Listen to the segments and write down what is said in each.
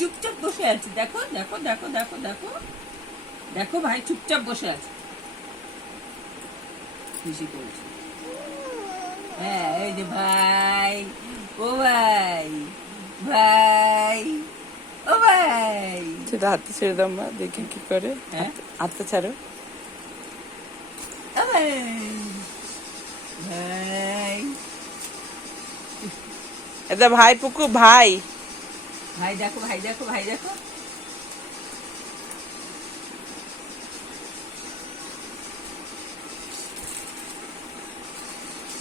চুপচাপ বসে আছে, দেখো দেখো দেখো দেখো দেখো দেখো, ভাই চুপচাপ বসে আছে, খুশি করছে। হ্যাঁ, এই যে ভাই, ও ভাই, ভাই, ও ভাই, সেটা হাতে ছেড়ে দাও মা, দেখি কি করে। হ্যাঁ, হাতটা ছাড়ো। ও ভাই, ভাই, এটা ভাই পুকু, ভাই ভাই দেখো, ভাই দেখো, ভাই দেখো,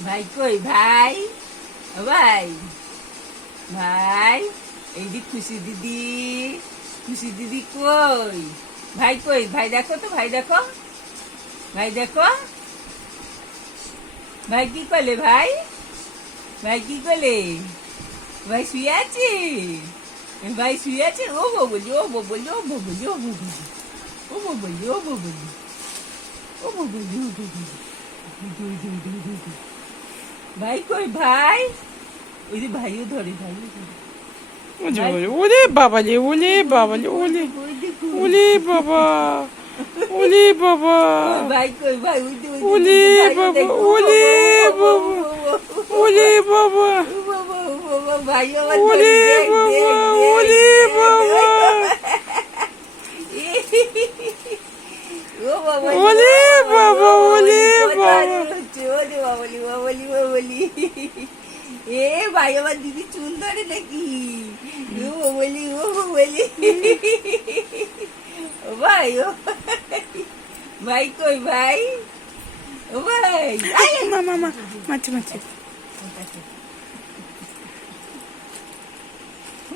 ভাই কই ভাই, ও ভাই, ভাই, এই যে খুশি দিদি, খুশি দিদি কই, ভাই কই, ভাই দেখো তো, ভাই দেখো, ভাই দেখো, ভাই কি করলে, ভাই, ভাই কি করলে, ভাই শুয়ে আছে, ভাই শুয়ে আছে, ও বলি, ও বলি, ও বলি, ও বলি, ও বলি, ও বলি, ও বলি, ও বলি, ভাই কই ভাই, ওই যে ভাইও ধরে, ভাইও ধরে, ওরে বাবা রে, ওলে বাবা রে, ওলে ওলে বাবা, ওলে বাবা, ভাই কই ভাই, ওলে বাবা, ওলে বাবা, ওলে বাবা, ভাই ওলে বাবা, ওলে বাবা, ওলে বাবা, ওলে বাবলি, এ ভাই আমার দিদি চুল ধরে নাকি, ও বলি, ও বলি, ও ভাই, ও ভাই কই ভাই, ও ভাই, মা মা মা, মাছি মাছি।